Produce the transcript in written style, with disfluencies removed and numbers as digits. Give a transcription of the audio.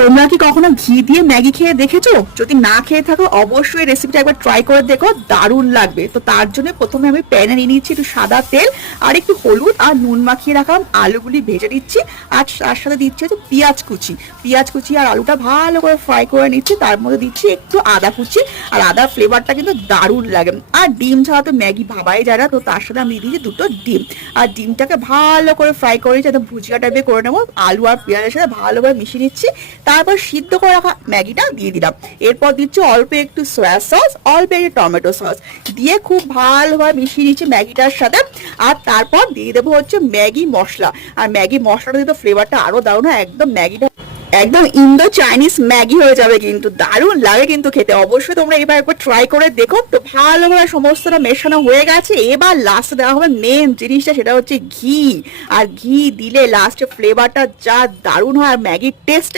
তোমরা কি কখনো ঘি দিয়ে ম্যাগি খেয়ে দেখেছো? যদি না খেয়ে থাকো অবশ্যই রেসিপিটা একবার ট্রাই করে দেখো, দারুণ লাগবে। তো তার জন্য প্রথমে আমি প্যানে নিয়ে নিচ্ছি একটু সাদা তেল আর একটু হলুদ আর নুন মাখিয়ে রাখলাম, আলুগুলি ভেজে দিচ্ছি আর তার সাথে দিচ্ছি হচ্ছে পেঁয়াজ কুচি আর আলুটা ভালো করে ফ্রাই করে নিচ্ছি। তার মধ্যে দিচ্ছি একটু আদা কুচি, আর আদার ফ্লেভারটা কিন্তু দারুণ লাগে। আর ডিম ছাড়া তো ম্যাগি ভাবাই যায় না, তো তার সাথে আমি দিচ্ছি দুটো ডিম, আর ডিমটাকে ভালো করে ফ্রাই করে নিচ্ছি, একদম ভুজিয়া টাইপের করে নেবো। আলু আর পেঁয়াজের সাথে ভালোভাবে মিশিয়ে নিচ্ছি, তারপর সিদ্ধ করে রাখা ম্যাগিটা দিয়ে দিলাম। এরপর দিচ্ছি অল্প একটু সয়া সস, অল্প একটু টমেটো সস দিয়ে খুব ভালোভাবে মিশিয়ে নিচ্ছি ম্যাগিটার সাথে। আর তারপর দিয়ে দেবো হচ্ছে ম্যাগি মশলা, আর ম্যাগি মশলাটা দিয়ে তো ফ্লেভারটা আরো দারুণ হয়, একদম ম্যাগিটা একদম ইন্দো চাইনিজ ম্যাগি হয়ে যাবে, কিন্তু দারুণ লাগে কিন্তু খেতে। অবশ্যই তোমরা এবার একবার ট্রাই করে দেখো। তো ভালোভাবে সমস্তটা মেশানো হয়ে গেছে, এবার লাস্টে দেওয়া হবে মেন জিনিসটা, সেটা হচ্ছে ঘি। আর ঘি দিলে লাস্টে ফ্লেভারটা যা দারুণ হয়, আর ম্যাগির টেস্ট